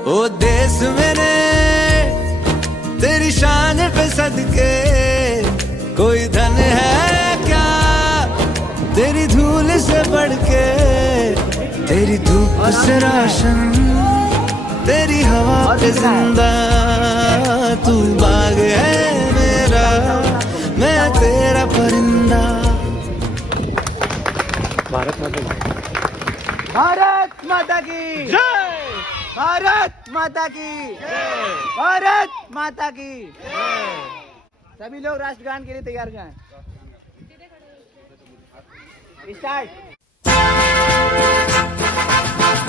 ओ देश मेरे तेरी शान पे सदके, कोई धन है क्या तेरी धूल से बढ़ के, तेरी धूप से रोशन तेरी हवा पे जिंदा, तू बाग है मेरा मैं तेरा परिंदा। भारत माता की भारत माता की जय, भारत माता की भारत माता की। सभी लोग राष्ट्रगान के लिए तैयार जाएं। स्टार्ट।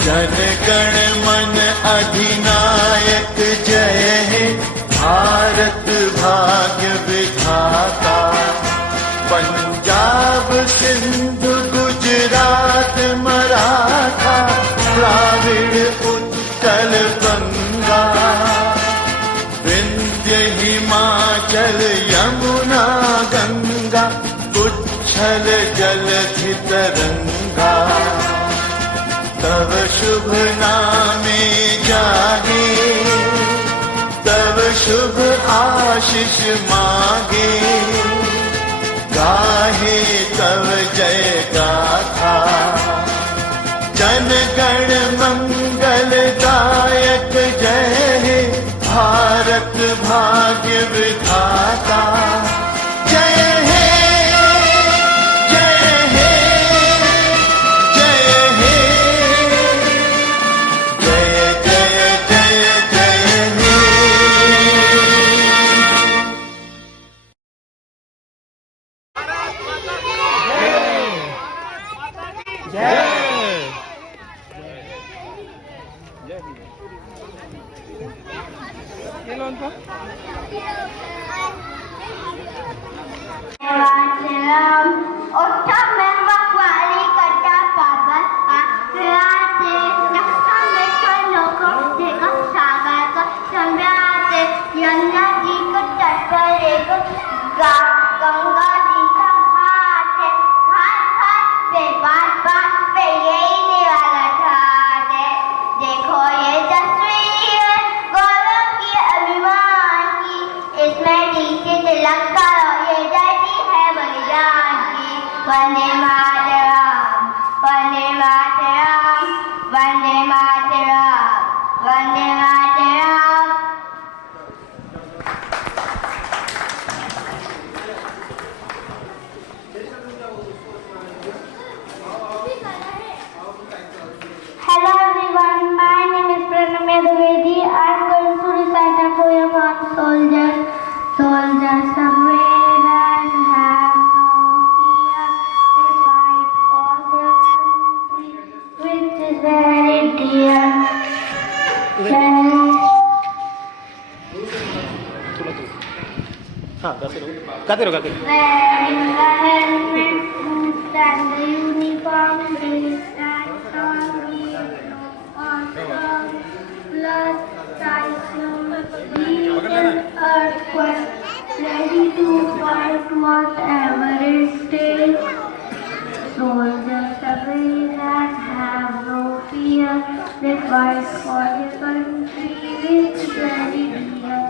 जन गण मन अधिनायक जय हे, भारत भाग्य विधाता। पंजाब सिंध गुजरात मराठा, द्राविड़ उत्कल बंगा, विंध्य हिमाचल यमुना गंगा, उच्छल जलधि तरंगा। तव शुभ नामे जागे, तव शुभ आशीष मागे, गाहे तव जय गाथा। जन गण मंगल दायक जय हे, भारत भाग्य विधाता। जय हे जय हे जय हे, जय जय जय जय हे। वंदे मातरम, वंदे मातरम, वंदे मातरम, वंदे मातरम। Hello everyone, my name is Pranamya Dwivedi. I am going to recite a poem on soldiers. Soldiers are brave and have no fear. They fight for their country, which is very dear. गाते रहो। Wearing the helmet, boots and the uniform, they stand on blood, typhoon, beaten, earthquake, ready to fight whatever it takes. Soldiers are brave and have no fear. They fight for their country, which is very dear.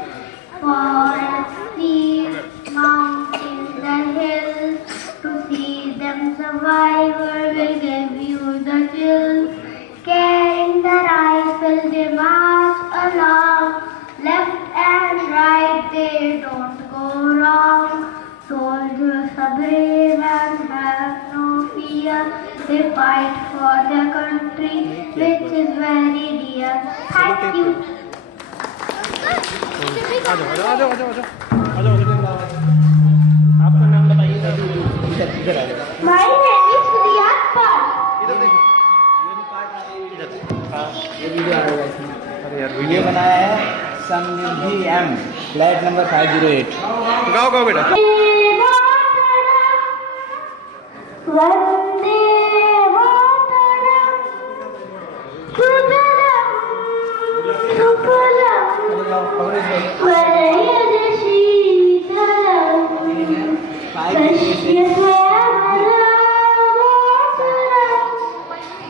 Forests, seas, mountains and hills, to see them survive will give you the chills. Carrying the rifle they march along, left and right they don't go wrong. Soldiers are brave and have no fear. They fight for their country, which is very dear. Thank you. आपका नाम बताइए। इधर आ जाओ। My name is Riyad Paul. ये video आ रहा है इसमें। अरे यार वीडियो बनाया है समृद्धि एम, फ्लैट नंबर 508। गाओ गाओ बेटा। वंदे मातरम, सुजलाम सुफलाम, वरयद शीतलाम, पश्यत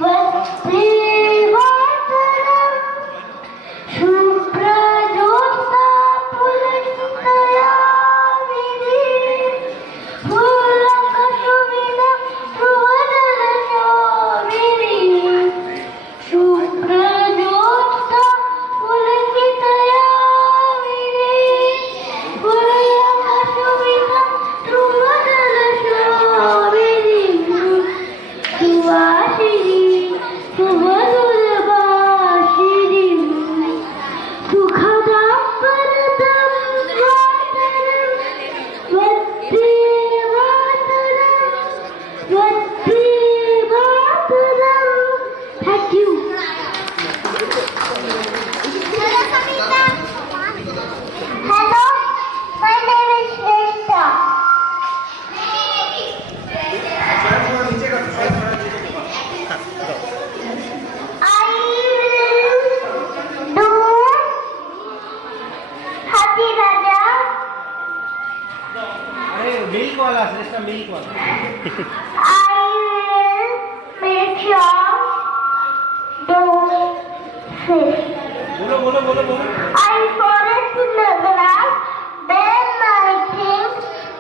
Vande Mataram, make your doors fit. I forget to Nagaras, then I think,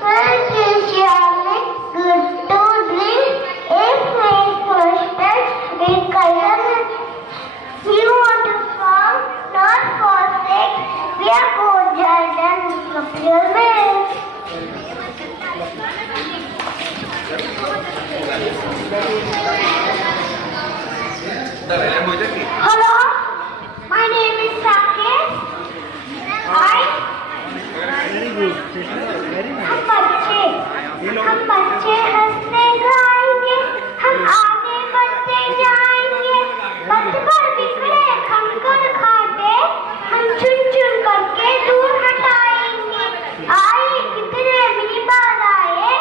which is yummy, good to drink, if we first touch, it cousin. You want to farm, not forsake, we are good children, of your milk. Hello, my name is Sakesh. हम बच्चे हंसते गाएंगे, हम आगे बढ़ते जाएंगे, पथ पर बिखरे खंकर खाते हम चुन चुन करके दूर हटाएंगे। आए कितने भी बार आए,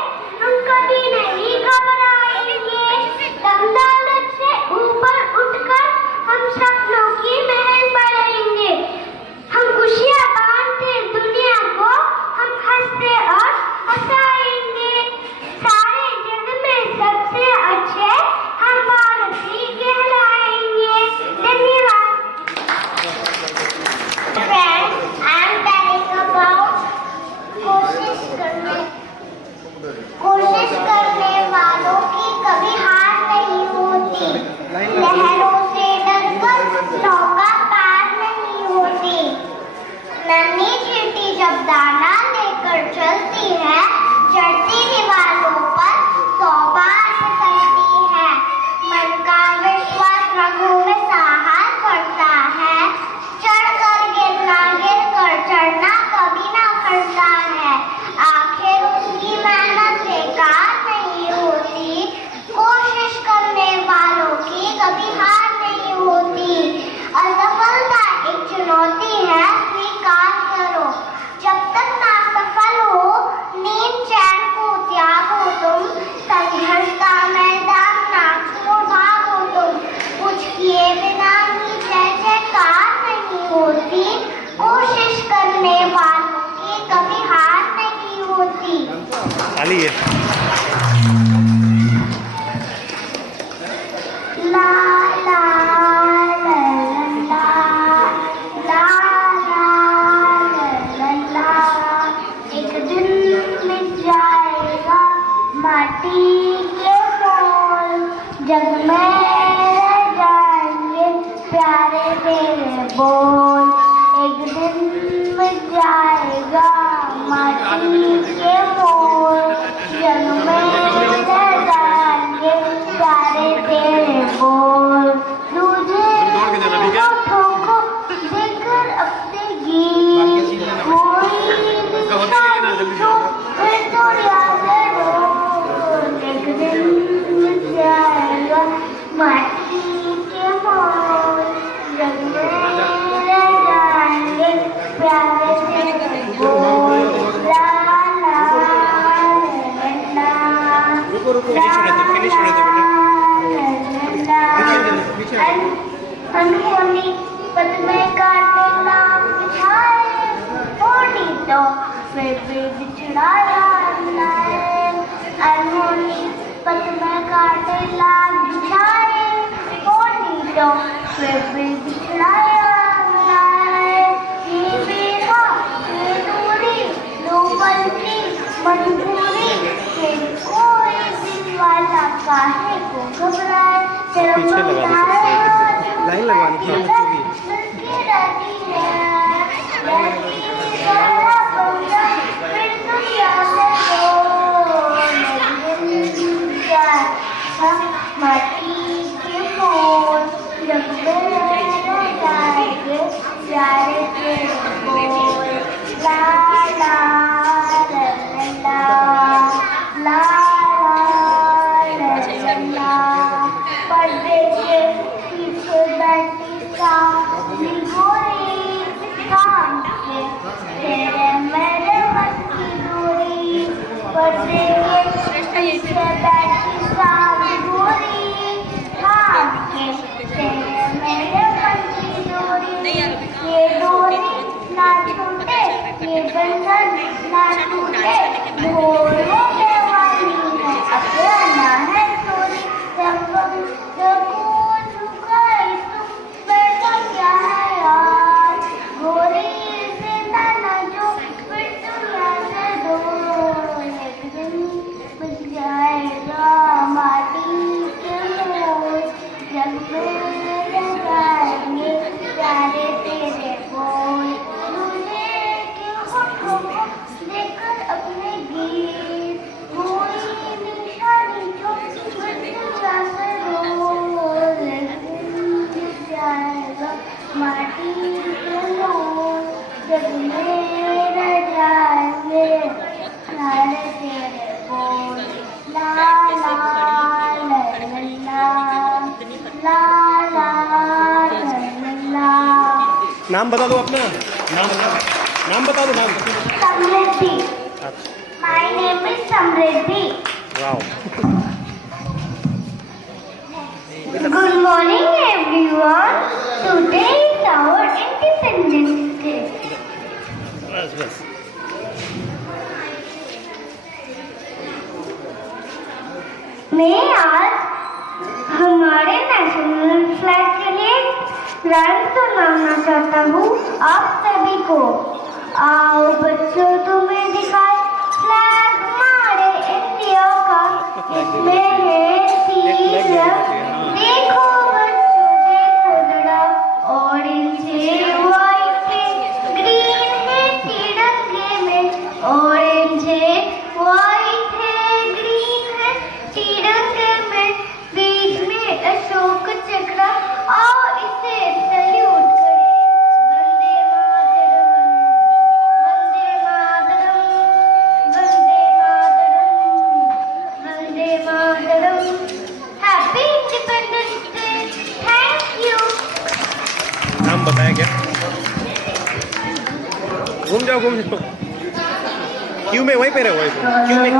हम कभी नहीं घबराएंगे। दमदालत से ऊपर उठकर हम सपनों की महल बढ़ेंगे। हम खुशियाँ बांधते दुनिया को, हम हंसते और हंसाएंगे। सारे जग में सबसे अच्छे हम भारतीय कहलाएंगे। धन्यवाद। Friends, I am telling about कोशिश करने वालों की कभी हार नहीं होती। लहरों से डरकर नौका पार नहीं होती। नन्ही चींटी जब दाना लेकर चलती है, चढ़ती दीवारों पर 100 बार फिसलती है। मन का विश्वास रगों में साहस बढ़ता है। चढ़कर गिरना, गिरकर चढ़ना कभी ना करता है। आखिर उसकी मेहनत बेकार नहीं होती। कोशिश करने वालों की कभी हार नहीं होती। असफलता एक चुनौती है, स्वीकार करो। जब तक ना सफल हो, नींद चैन को त्यागो तुम। संघर्ष का मैदान ना छोड़ भागो तुम। कुछ किए बिना ही जय जयकार नहीं होती। कोशिश करने वालों की कभी हार नहीं होती। खाली है। ला ला ला ला ला ला ला ला। एक दिन मिट जाएगा माटी के मोल, जग में रह जाएंगे प्यारे तेरे बोल। एक दिन मिट जाएगा माटी के मोल, जग में रह जाएंगे प्यारे तेरे बोल। तुझे होठों को देखकर अपने गीत कोई निशानी जो फिर तो याद हो। एक दिन मिट जाएगा माटी के मोल, जग में रह जाएंगे प्यारे तेरे बोल। ला ला ला फिनिश होने दो बेटा। अनहोनी पद में काटे नाम बिछाए, होनी तो फिर भी बिछड़ाया लाए। अनहोनी पद में काटे नाम बिछाए, होनी तो फिर भी बिछड़ाया लाए। ये बेहा ये दूरी दो पल की मजबूरी, के कोई दिल वाला काहे को घबराए। पीछे लगा दो, लाइन लगवानी थी बच्चों की। माटी के मोल, जग में रह जाएंगे प्यारे तेरे बोल। ला ला ला ला ला ला ला। पर्दे के पीछे बैठी नाम बता दो अपना, नाम बता दो, नाम। Samriddhi. My name is Samriddhi. Wow. Good morning, everyone. Today is our Independence Day. बस बस। मैं आज हमारे नेशनल फ्लैग के लिए राइम सुनाना चाहता हूँ आप सभी को। आओ बच्चों तुम्हें दिखाए फ्लैग हमारे इंडिया का, इसमें है तीन रंग। देखो बच्चों देखो जरा, ऑरेंज है व्हाइट है ग्रीन है तिरंगे में, ऑरेंज है व्हाइट है ग्रीन है तिरंगे में, बीच में अशोक चक्र। आओ इसे सैल्यूट करें। Vande Mataram, Vande Mataram, Vande Mataram, Vande Mataram. Happy independence day. Thank you. नाम बताया क्या? घूम जाओ, घूम जाओ। क्यों में वहीं पे रहो, वहीं पे। क्यों में?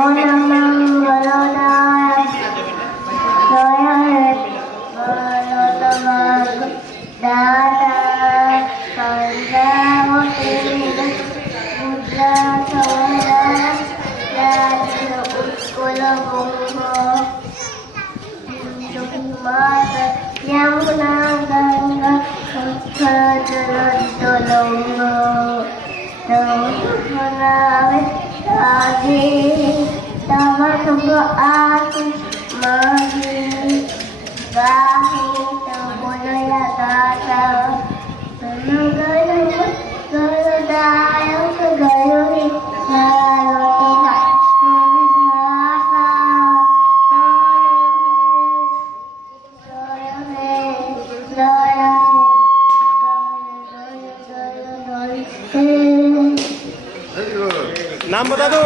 Yamuna Ganga Dolongo Tamanave Age Tamatugo Aku Magi Gahi Tamunaya Gata Tanagalu Galadaya Galayuri Galotina नाम बता दो।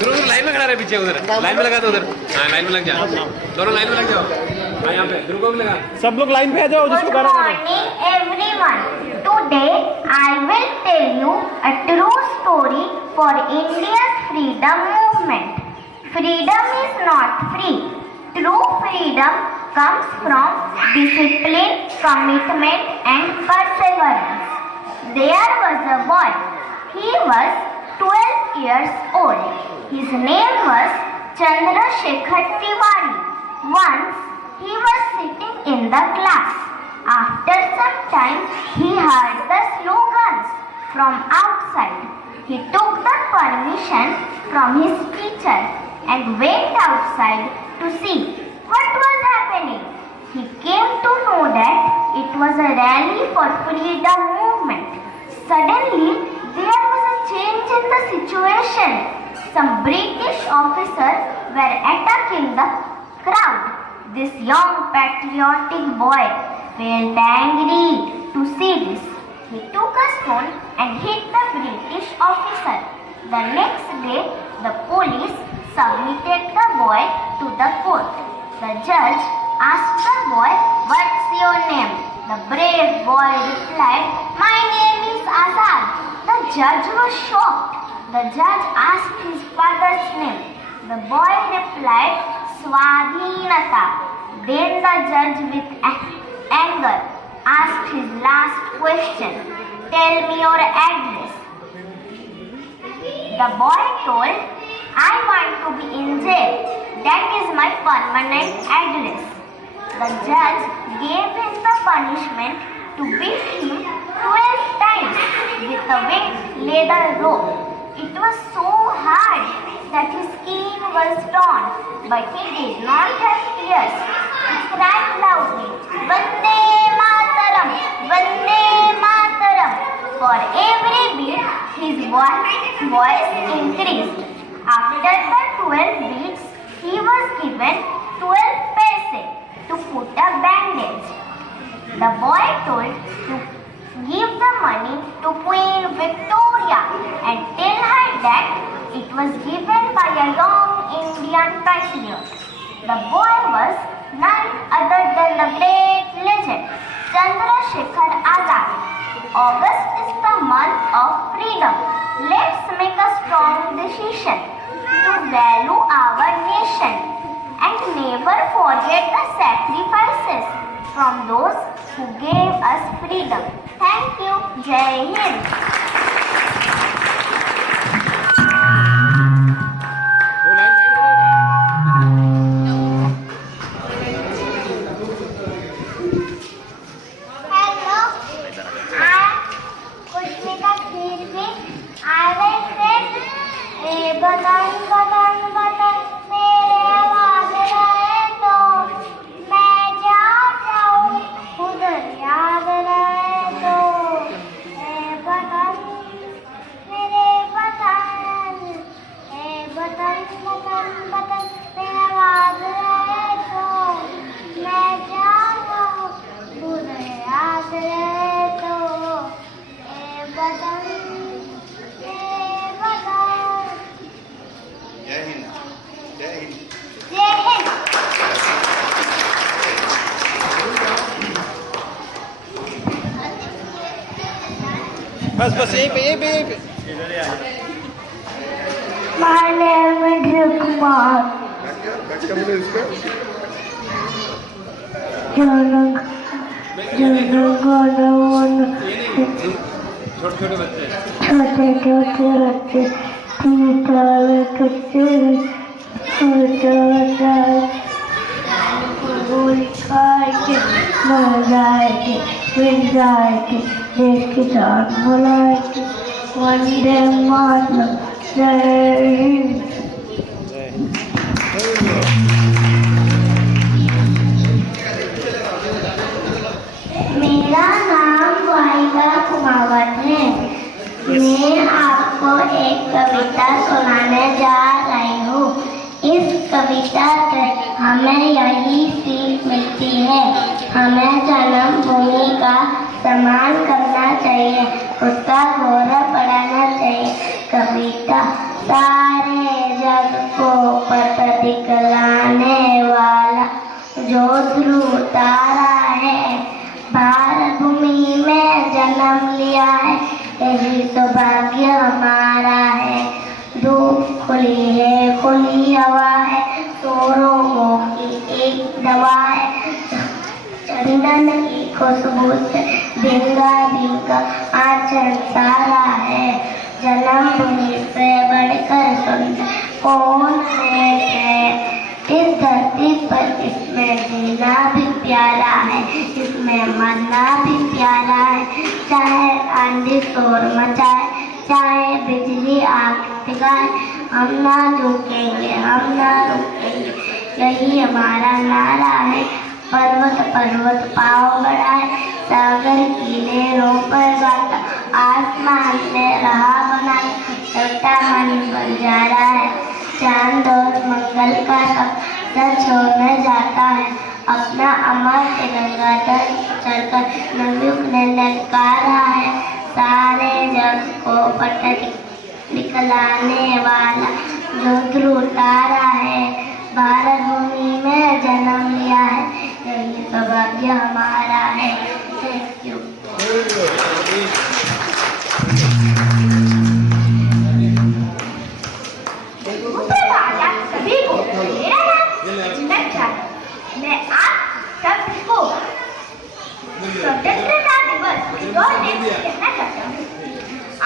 ध्रुव लाइन में खड़ा रहे, पीछे उधर लाइन में लगा दो, उधर हाँ लाइन में लग जाओ, दोनों लाइन में लग जाओ। हाँ यहाँ पे ध्रुव को भी लगा। सब लोग लाइन पे आ जाओ, जिसको Good गाना गाना है। morning, everyone. Today I will tell you a true story for India's freedom movement. Freedom is not free. True freedom comes from discipline, commitment, and perseverance. There was a boy. He was 12 years old. His name was Chandrasekhar Tiwari. Once he was sitting in the class. After some time, he heard the slogans from outside. He took the permission from his teacher and went outside to see what was happening. He came to know that it was a rally for freedom movement. Suddenly, there was a change in the situation. Some British officers were attacking the crowd. This young patriotic boy felt angry to see this. He took a stone and hit the British officer. The next day, the police submitted the boy to the court. The judge asked the boy, "What's your name?" The brave boy replied, "My name is Azad." The judge was shocked. The judge asked his father's name. The boy replied, "Swadhinata." Then the judge with anger asked his last question, "Tell me your address." The boy told, "I want to be in jail. That is my permanent address." The judge gave him the punishment to beat him 12 times with a wet leather rope. It was so hard that his skin was torn, but he did not have tears. He cried loudly, "Vande Mataram! Vande Mataram!" For every beat, his voice increased. After the 12 beats, he was given 12 paise to put a bandage. The boy told to give the money to Queen Victoria and tell her that it was given by a young Indian patriot. The boy was none other than the great legend Chandrasekhar Azad. August is the month of freedom. Let's make a strong decision to value our nation and never forget the sacrifices from those who gave us freedom. Thank you. Jai Hind. बदन बदन बदन मेरे आवाज रहे तो मैं जाऊं उधर याद रहे तो बदन मेरे बदन बदन बदन बदन मेरे आवाज रहे तो मैं जाऊं उधर याद रहे तो बदन जय हिंद जय हिंद जय हिंद। बस बस यहीं पे My name is Kumar. छोटे छोटे बच्चे देश की जान बुलाएगी वंदे मातरम। जय हिंद। मेरा नाम वाहिदा कुमावत है। मैं आपको एक कविता सुनाने जा रही हूँ। इस कविता से हमें यही सीख मिलती है, हमें जन्मभूमि का सम्मान करना चाहिए, उसका गौरव बढ़ाना चाहिए। कविता सारे जग को पथ दिखलाने वाला जो ध्रुव तारा है, भारत भूमि में जन्म लिया है, यही सौभाग्य हमारा है। धूप खुली है, खुली हवा है, सौ रोगों की एक दवा है। चंदन की खुशबू से भींगा भींगा आंचल सारा है। जन्मभूमि से बढ़कर सुंदर कौन है। इस धरती पर इसमें जीना भी प्यारा है, इसमें मरना भी प्यारा है। चाहे आंधी शोर मचाए, चाहे बिजली आग दिखाए, हम ना झुकेंगे, हम ना रुकेंगे, यही हमारा नारा है। पर्वत पर्वत पाँव बढ़ाए, सागर की लहरों पर गाता, आसमान में राह बनाए, सबका मन बन जा रहा है। चांद और मंगल का सब सच होने जाता है। अपना अमर तिरंगा चढ़कर नवयुग ने ललकारा है। सारे जग को पथ दिखलाने वाला जो ध्रुव तारा है, भारत भूमि में जन्म लिया है, यही सौभाग्य हमारा है। Thank you. सभी को मेरा नाम जिन्नत है। मैं आप सबको स्वतंत्रता दिवस कहना चाहता हूँ।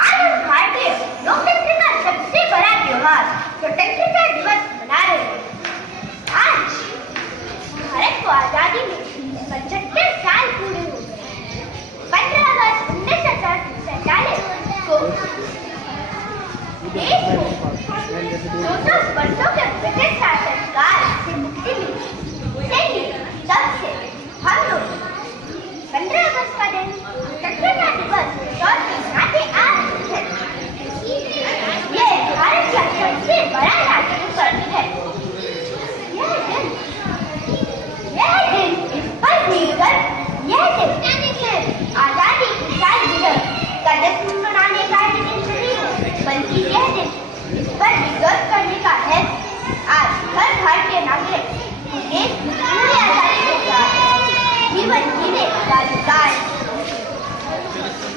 आज हम भारतीय लोकतंत्र का सबसे बड़ा त्योहार स्वतंत्रता दिवस मना रहे हैं। आज भारत को आजादी में 75 साल पूरे हो गए। 15 अगस्त 1947 को देश को 200 वर्षों के ब्रिटिश शासनकाल से मुक्ति मिली। उसे ही तब से हम लोग 15 अगस्त का दिन स्वतंत्रता दिवस के तौर पर मनाते आ रहे हैं। ये भारत का सबसे बड़ा राष्ट्रीय पर्व है। यह दिन इस पर मिलकर आजादी की सालगिरह का जश्न मनाने का दिन नहीं है, बल्कि यह दिन इस पर गर्व करने का है। आज हर भारतीय नागरिक देश की पूरी आजादी के साथ जीवन जीने का अधिकार।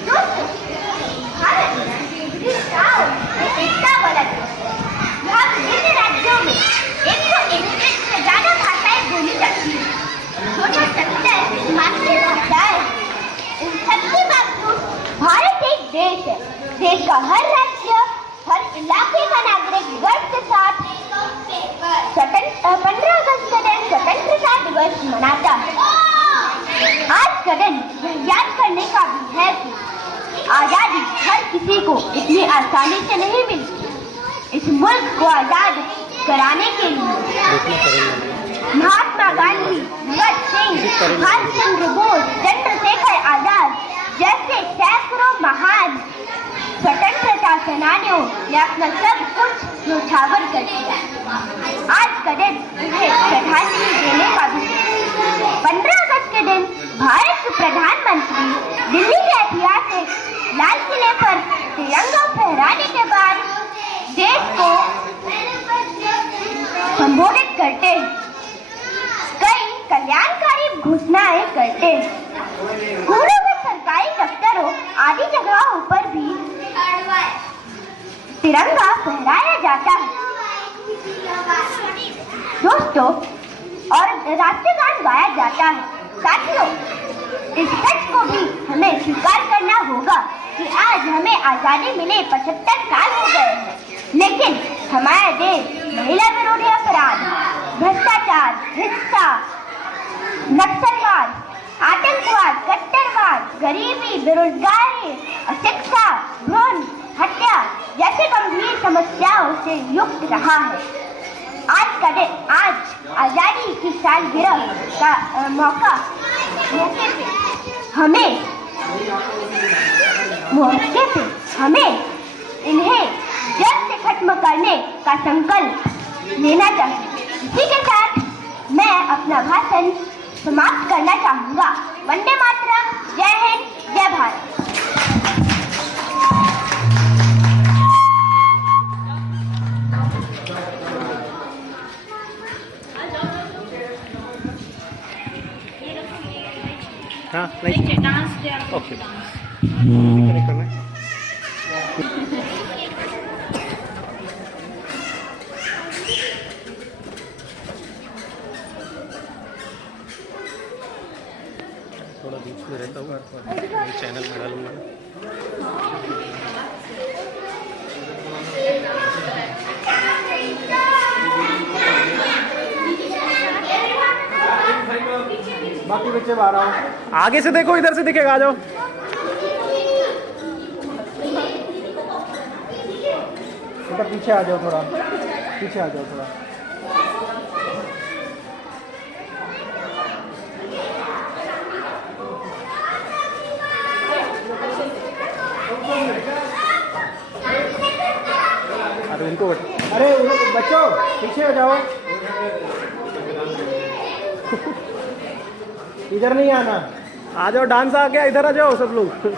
जो देश है। देश का हर राज्य, हर इलाके का नागरिक गर्व के साथ 15 अगस्त का दिन स्वतंत्रता दिवस मनाता है। आज का दिन याद करने का भी है कि आजादी हर किसी को इतनी आसानी से नहीं मिलती। इस मुल्क को आजाद कराने के लिए महात्मा गांधी, भगत सिंह, सुभाष चंद्र बोस, चंद्रशेखर आजाद जैसे सैकड़ों महान स्वतंत्रता सेनानियों ने अपना सब कुछ न्यौछावर कर दिया। आज का दिन उन्हें श्रद्धांजलि देने का भी। 15 अगस्त के दिन भारत के प्रधानमंत्री दिल्ली के ऐतिहासिक लाल किले पर तिरंगा फहराने के बाद देश को संबोधित करते हैं। कई कल्याणकारी घोषणाएं करते हैं। स्कूलों में, सरकारी दफ्तरों आदि जगहों पर भी तिरंगा फहराया जाता है। दोस्तों, और राष्ट्रगान गाया जाता है। साथियों, इस सच को भी हमें स्वीकार करना होगा कि आज हमें आजादी मिले 75 साल हो गए हैं, लेकिन हमारा देश महिला विरोधी अपराध, भ्रष्टाचार, हिंसा, नक्सलवाद, आतंकवाद, कट्टरवाद, गरीबी, बेरोजगारी, अशिक्षा, भ्रूण हत्या जैसे गंभीर समस्याओं से युक्त रहा है। आज का दिन, आज आजादी की सालगिरह का मौके पे हमें इन्हें जड़ से खत्म करने का संकल्प लेना चाहिए। इसी के साथ मैं अपना भाषण समाप्त करना चाहूँगा। वंदे मातरम, जय हिंद, जय भारत। हाँ, नहीं ओके करना है। थोड़ा बीच में रहता हूँ, चैनल में डालूंगा। बाकी बच्चे बाहर आओ, आगे से देखो, इधर से दिखेगा, आ जाओ। पीछे आ जाओ, थोड़ा पीछे आ जाओ थोड़ा। अरे इनको, अरे बच्चों पीछे हो जाओ। इधर नहीं आना, आ जाओ, डांस आ गया, इधर आ जाओ सब लोग।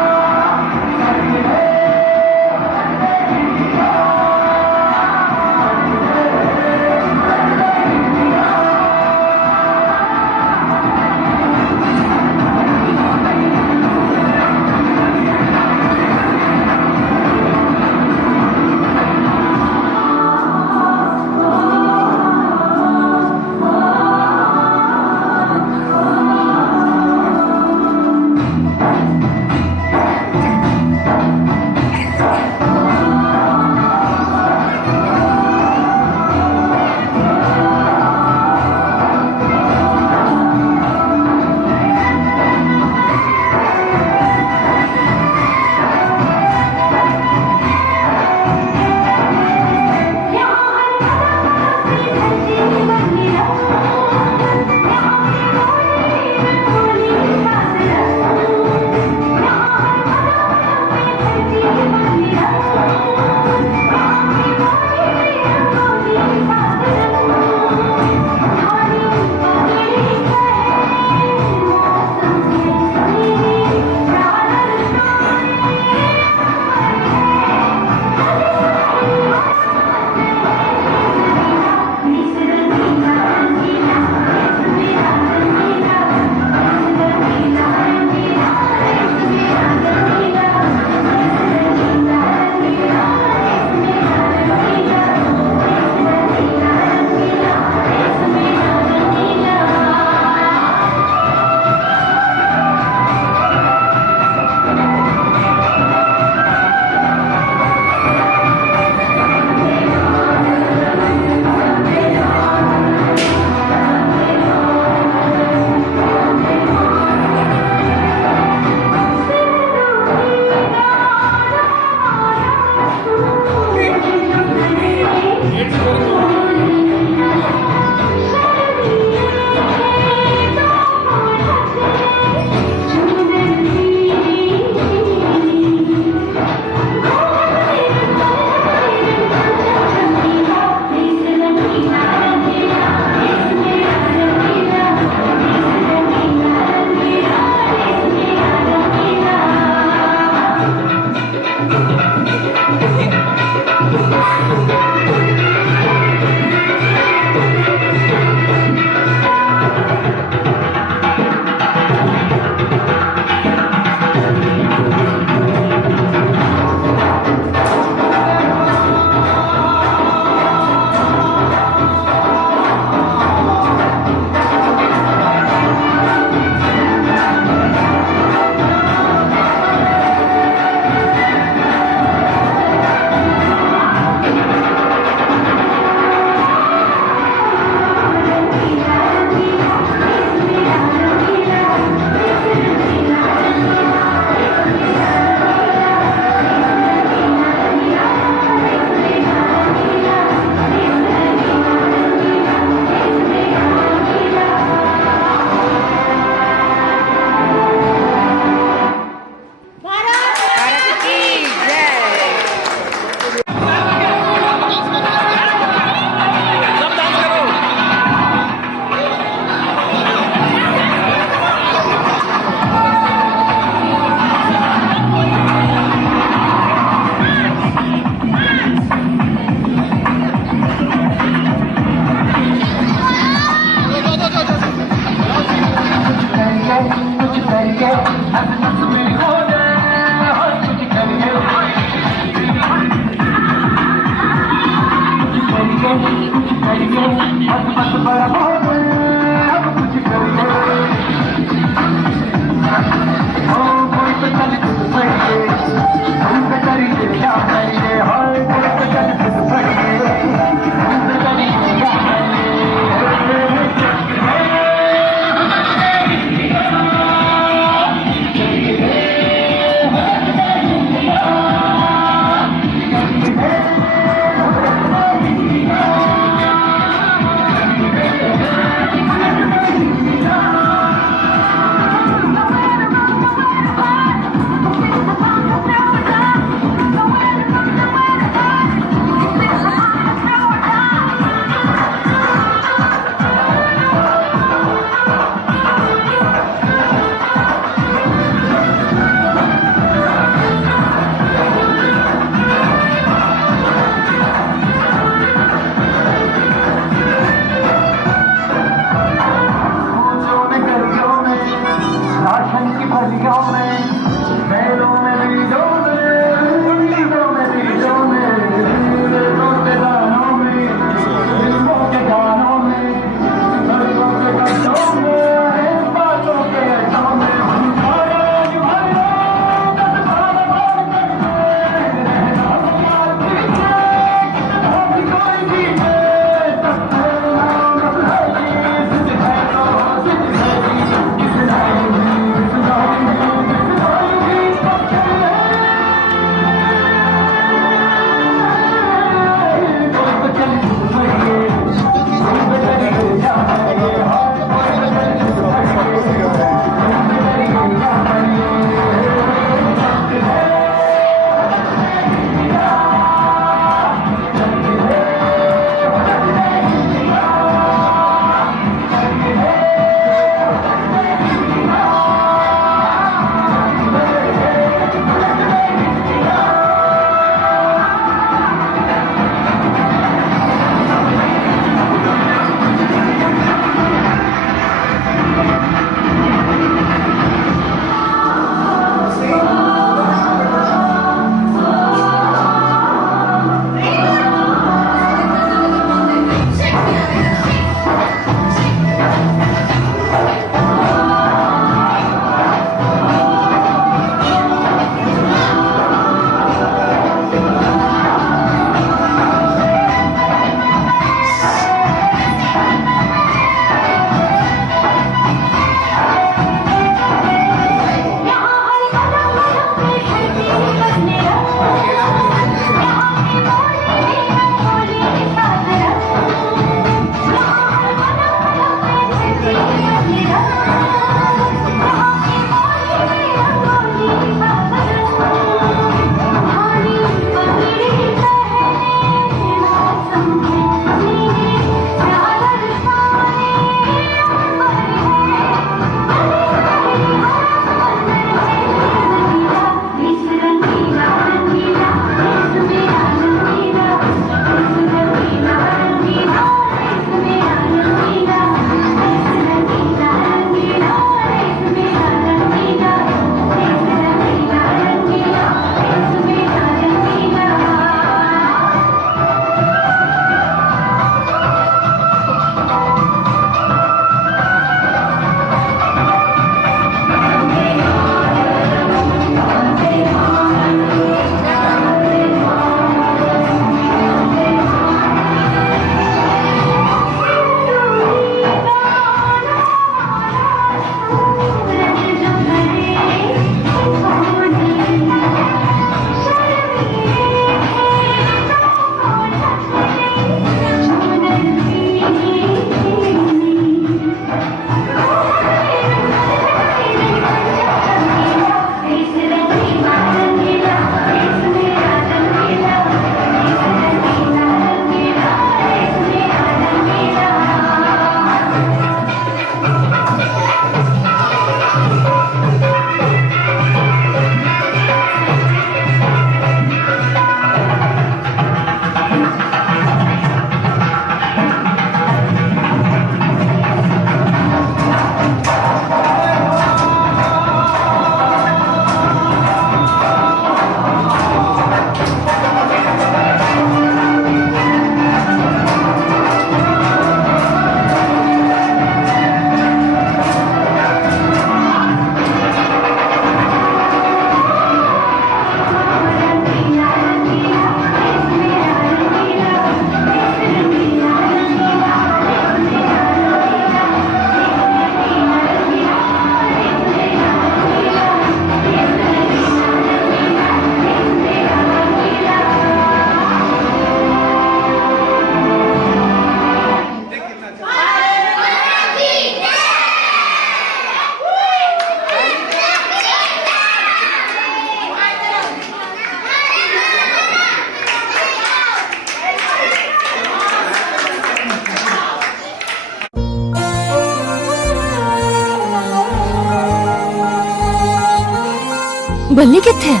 बल्ली कित्थे है?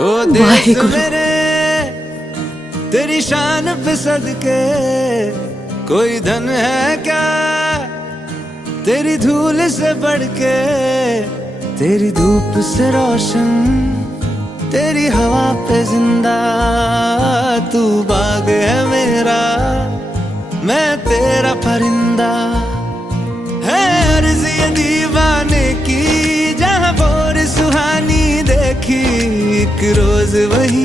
ओ देश वाहेगुरु। मेरे तेरी शान पे सदके कोई धन है क्या तेरी धूल से बढ़ के, तेरी धूप से रोशन तेरी हवा पे जिंदा, तू बाग है मेरा मैं तेरा परिंदा। है अर्ज़ ये दीवाने की जहाँ बोर सुहानी देखी, एक रोज वही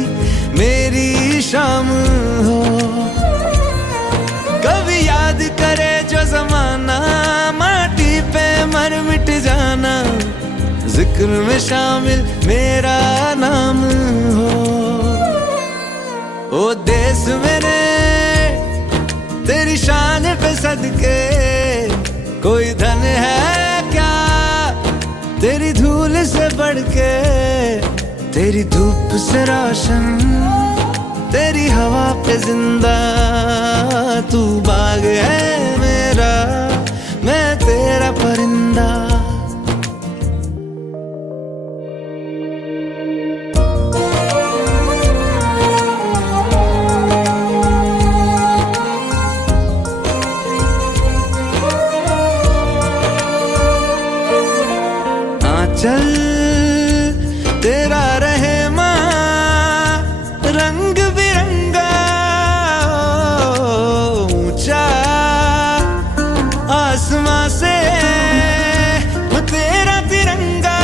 मेरी शाम हो। कभी याद करे जो जमाना माटी पे मर मिट जाना, जिक्र में शामिल मेरा नाम हो। ओ देश मेरे तेरी शान पे सदके कोई धन है क्या तेरी धूल से बढ़ के, तेरी धूप से रोशन तेरी हवा पे जिंदा, तू बाग है मेरा मैं तेरा परिंदा। चल तेरा रहे माँ रंग बिरंगा, ऊंचा आसमां से वो तेरा तिरंगा,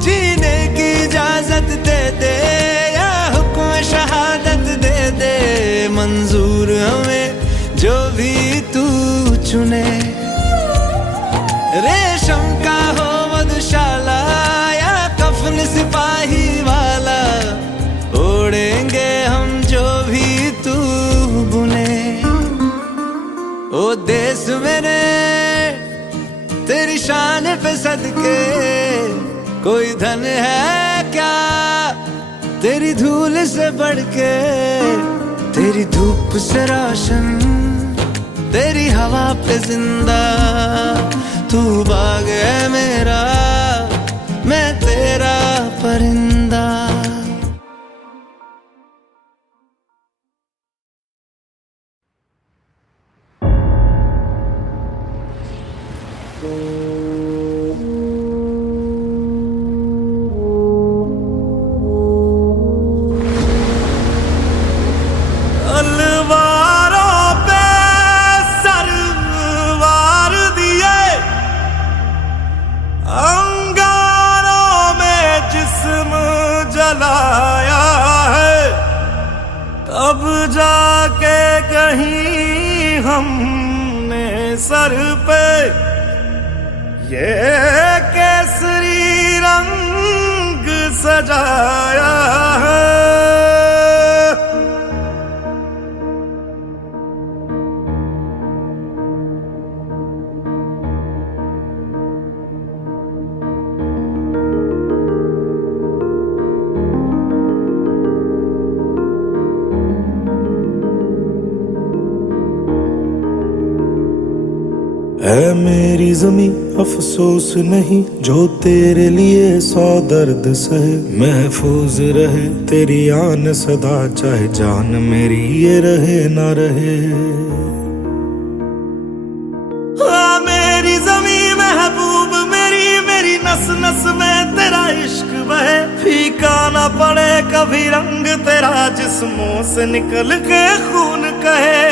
जीने की इजाजत दे दे या हुक्म शहादत दे दे, मंजूर हमें जो भी तू चुने। रेशम का हो मधुशाला या कफन सिपाही वाला, ओढ़ेंगे हम जो भी तू बुने। ओ देश मेरे तेरी शान पे सदके कोई धन है क्या तेरी धूल से बढ़ के, तेरी धूप से रोशन तेरी हवा पे जिंदा, तू बाग है मेरा मैं तेरा परिंदा। जलाया है तब जाके कहीं हमने सर पे ये केसरी रंग सजाया है। है मेरी जमी अफसोस नहीं जो तेरे लिए 100 दर्द सहे, महफूज रहे तेरी आन सदा चाहे जान मेरी ये रहे ना रहे। मेरी जमी महबूब मेरी नस नस में तेरा इश्क बहे, फीका ना पड़े कभी रंग तेरा जिस्मों से निकल के खून कहे।